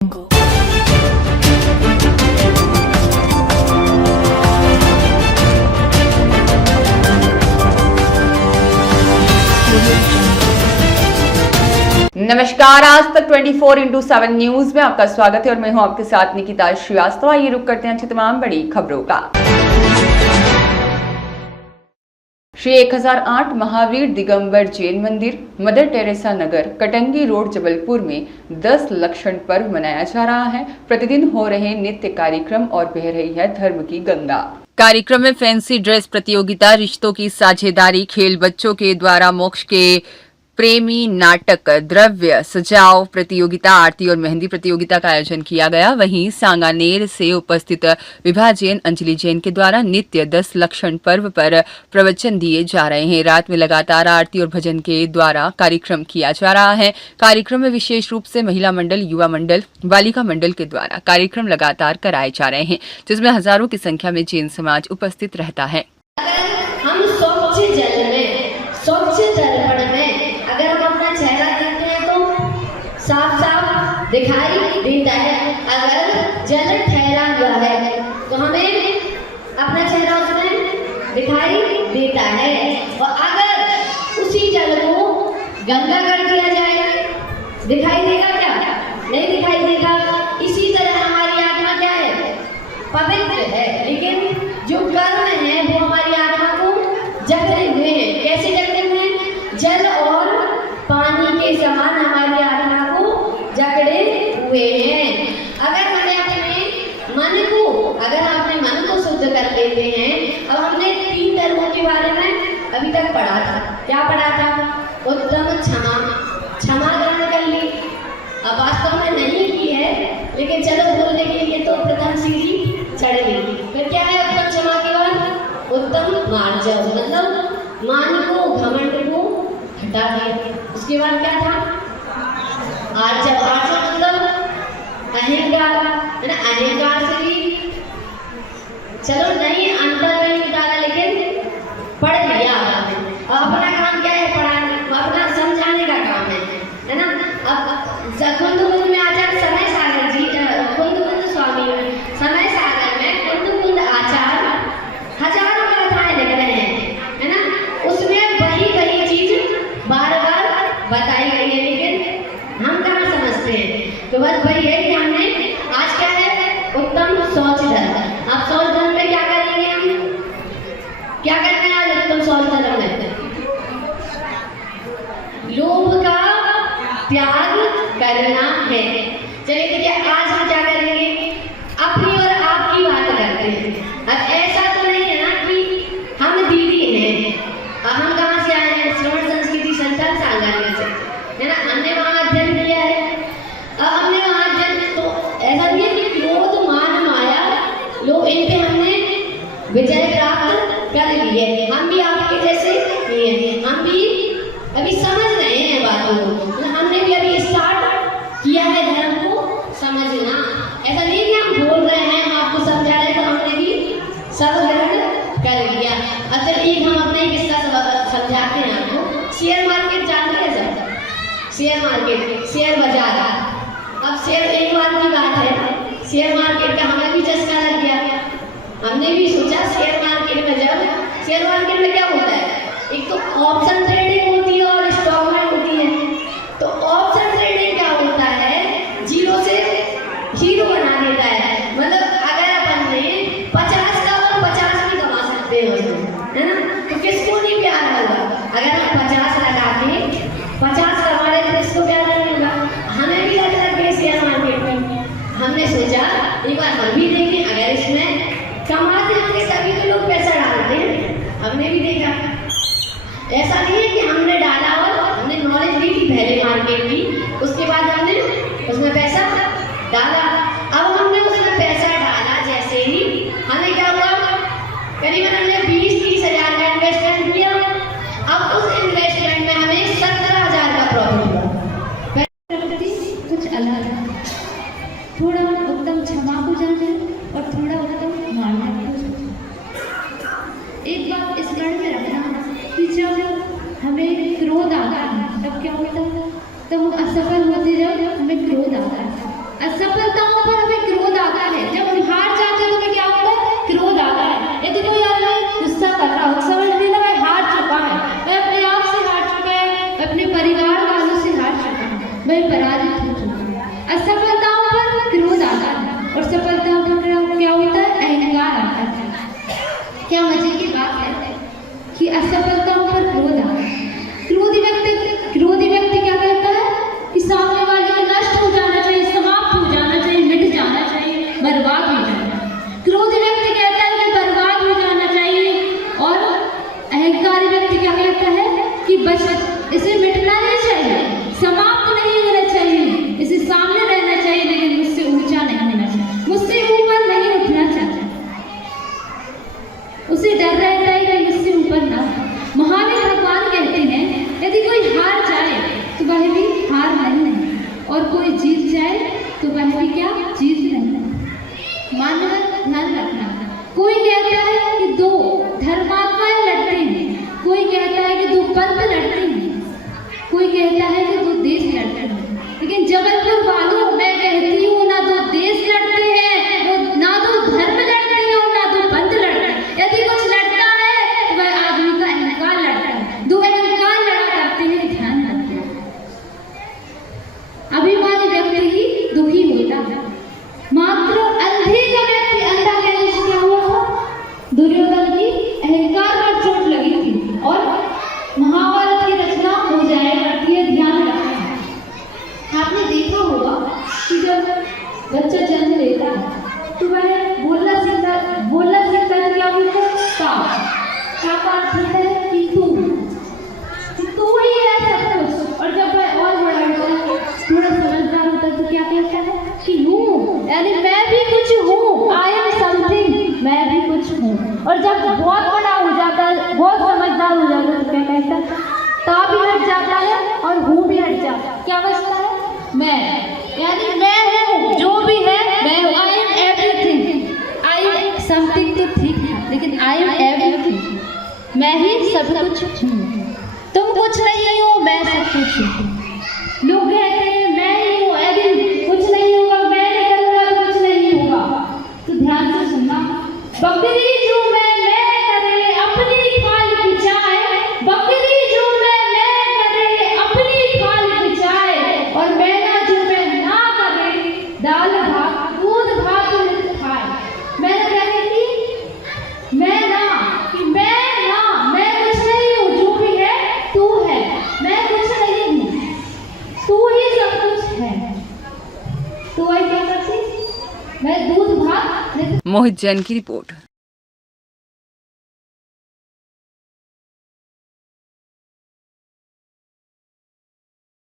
नमस्कार, आज तक 24/7 न्यूज में आपका स्वागत है और मैं हूं आपके साथ निकिता श्रीवास्तव। आइए रुक करते हैं तमाम बड़ी खबरों का। श्री 1008 महावीर दिगंबर जैन मंदिर, मदर टेरेसा नगर, कटंगी रोड, जबलपुर में 10 लक्षण पर्व मनाया जा रहा है। प्रतिदिन हो रहे नित्य कार्यक्रम और बह रही है धर्म की गंगा। कार्यक्रम में फैंसी ड्रेस प्रतियोगिता, रिश्तों की साझेदारी, खेल, बच्चों के द्वारा मोक्ष के प्रेमी, नाटक, द्रव्य सजाओ प्रतियोगिता, आरती और मेहंदी प्रतियोगिता का आयोजन किया गया। वहीं सांगानेर से उपस्थित विभा जैन, अंजलि जैन के द्वारा नित्य 10 लक्षण पर्व पर प्रवचन दिए जा रहे हैं। रात में लगातार आरती और भजन के द्वारा कार्यक्रम किया जा रहा है। कार्यक्रम में विशेष रूप से महिला मंडल, युवा मंडल, बालिका मंडल के द्वारा कार्यक्रम लगातार कराए जा रहे हैं, जिसमें हजारों की संख्या में जैन समाज उपस्थित रहता है। हम स्वच्छ जल में, स्वच्छ दर्पण में अगर हम अपना चेहरा देखते हैं तो साफ साफ दिखाई देता है। अगर जल ठहरा हुआ है तो हमें अपना चेहरा उसमें दिखाई देता है, और अगर उसी जल को गंगा कर दिया जाए दिखाई देगा क्या? नहीं दिखाई देगा। इसी तरह हमारी आत्मा क्या है? पवित्र है, लेकिन जो कर्म है वो हमारी आत्मा को जकड़े हुए हैं। कैसे जकड़े हुए हैं? जल और पानी के समान हमारी आत्मा को जकड़े हुए हैं। अगर हमें अपने मन को, अगर हम अपने मन को शुद्ध कर लेते हैं, अब हमने 3 धर्मों के बारे में अभी तक पढ़ा था। क्या पढ़ा था? उत्तम क्षमा, क्षमा ग्रहण कर ली। अब वास्तव में नहीं की है, लेकिन चलो बोलने के लिए तो प्रथम सीढ़ी चढ़ ली। फिर क्या है उत्तम क्षमा के बाद? उत्तम मार्जव, मतलब मान को, घमंड को हटा दिया। उसके बाद क्या था? आर्जव, आर्जव मतलब अहंकार, है ना? अहंकार से भी चलो नहीं अंतर नहीं निकाला, लेकिन पढ़ लिया आपने। अब अपना काम क्या है? पढ़ाना, अपना समझाने का काम है ना? अब कुंद में आचार्य समय सागर जी, कुंद स्वामी समय सागर में कुंद आचार्य हजारों गाथाएं लिख रहे हैं, है ना? उसमें वही चीज बार बार बताई गई है, लेकिन हम कहाँ समझते हैं। तो बस वही है कि हमने आज क्या है? उत्तम शौच धर्म। अब शौच धर्म में क्या करेंगे हम? क्या करते हैं आज उत्तम शौच धर्म में? लोभ का त्याग करना है। चलिए देखिए, आज हम क्या करेंगे? अपनी और आपकी बात करते हैं। अब ऐसा तो नहीं है ना कि हम दीदी हैं। अब हम कहाँ से आए हैं? श्रवण संस्कृति संस्थान सांगानेर से, है ना? हमने वहाँ अध्ययन किया है। अब हमने वहाँ अध्ययन, तो ऐसा नहीं है कि क्रोध, मान, माया, लोग, इन पे हमने विजय प्राप्त कर ली है। हम भी आपके जैसे ही हैं, हम भी अभी समझ रहे हैं बातों को। हमने भी अभी स्टार्ट किया है धर्म को समझना। ऐसा नहीं कि हम बोल रहे हैं, हम आपको समझा रहे हैं, तो हमने भी सब ग्रहण कर लिया। अच्छा, एक हम अपने किस्सा समझाते हैं आपको। शेयर मार्केट जानते हैं सर? शेयर मार्केट, शेयर बाजार। अब शेयर, एक बात की बात है, शेयर मार्केट का हमें भी चस्का लग गया। हमने भी सोचा शेयर मार्केट में, जब शेयर मार्केट में क्या होता है? एक तो ऑप्शन ट्रेडिंग होती है और स्टॉक में होती है। तो ऑप्शन ट्रेडिंग क्या होता है? जीरो से हीरो बना देता है। मतलब अगर अपन ने 50 का और 50 भी कमा सकते हो, है ना? तो किसको नहीं प्यार होगा? अगर हम 50 लगा के 50 कमा रहे तो किसको प्यार नहीं होगा? हमें भी लग गया शेयर मार्केट में। हमने सोचा एक बार हम भी देखें, अगर इसमें कमाते होंगे सभी तो लोग पैसा डालते हैं। हमने भी देखा, ऐसा नहीं है कि हमने डाला और हमने नॉलेज ली थी पहले मार्केट की, उसके बाद हमने उसमें पैसा डाला। अब हमने उसमें पैसा डाला, जैसे ही हमें क्या हुआ? करीबन हमने 20-30 हज़ार का इन्वेस्टमेंट किया। अब उस इन्वेस्टमेंट में हमें 17,000 का प्रॉफिट हुआ। कुछ अलग है, थोड़ा उत्तम क्षमा को जाने और थोड़ा उत्तम मानना को जाने। एक बात इस गढ़ में रखना कि जब हमें क्रोध आता है तब क्या होता है? तब हम असफल होते, जब हमें क्रोध आता है। असफल असफलताओं पर क्रोध आता है और सफलताओं पर क्या होता है, अहंकार आता है। क्या मजे की बात है कि असफलताओं पर क्रोध आता है। क्रोधी व्यक्ति क्या कहता है कि सामने वाले को नष्ट हो जाना चाहिए, समाप्त हो जाना चाहिए, मिट जाना चाहिए, बर्बाद हो जाना चाहिए। क्रोधी व्यक्ति कहता है कि बर्बाद हो जाना चाहिए और अहंकारी व्यक्ति क्या कहता है कि बस इसे मिटना नहीं चाहिए, समाप्त नहीं होना चाहिए, इसे सामने रहना चाहिए, लेकिन मुझसे ऊंचा नहीं होना चाहिए, मुझसे ऊपर नहीं उठना चाहिए। उसे डर रहता है कि मुझसे ऊपर ना। महावीर भगवान कहते हैं यदि कोई हार जाए तो वह भी हार नहीं है और कोई जीत जाए तो वह भी क्या, जीत नहीं है। मानव ध्यान रखना, कोई कहता है कि दो धर्मात्माएं लड़ते हैं, कोई कहता है कि दो पंथ लड़ते हैं, कोई कहता है कि दो देश लड़ते हैं, लेकिन जबलपुर वालों मैं कहती हूँ ना दो देश लड़ते हैं, ना दो धर्म लड़ते हैं और ना दो पंथ लड़ते हैं। यदि कुछ लड़ता है तो वह आदमी का अहंकार लड़ता है, दो अहंकार लड़ा करते हैं, ध्यान रखना। अभिमानी व्यक्ति ही दुखी होता है, मात्र अंधे का व्यक्ति अंधा कहने से क्या हुआ था, दुर्योधन की अहंकार पर चोट लगी थी और महाभारत की रचना हो जाए करती है, ध्यान रखना। आपने देखा होगा कि जब बच्चा जन्म लेता है तो वह बोलना सीखता है तो क्या बोलता है, का अर्थ है कि तू ही है सब कुछ। और जब वह और बड़ा होता है, थोड़ा समझदार होता है तो क्या कहता है कि हूँ, यानी मैं भी कुछ हूँ, आई एम समथिंग, मैं भी कुछ हूँ। और जब बहुत बड़ा हो जाता है, बहुत समझदार हो जाता है तो क्या कहता है, ता भी हट जाता है और हूँ भी हट जाता है, क्या बचता है, मैं, यानी मैं हूँ, जो भी है मैं हूँ, I am everything, I am something तो ठीक है, लेकिन आई एम एवरीथिंग, मैं ही सब कुछ हूँ। तुम कुछ नहीं हो, मैं सब कुछ हूँ। लोग कहते हैं मैं ही हूँ, यदि कुछ नहीं होगा, मैं नहीं करूँगा तो कुछ नहीं होगा। तो ध्यान से सुनना, बकरी जो मैं करे अपनी खाल बिछाए, बकरी जो मैं करे अपनी खाल बिछाए, और मैना जो मैं ना करे दाल भात दूध भात नित खाए। मैं कहती थी मैं ना मैं कुछ नहीं हूँ, जो भी है तू है, मैं कुछ नहीं हूँ, तू ही सब कुछ है। तो वह क्या करती, मैं दूध भात। मोहित जैन की रिपोर्ट।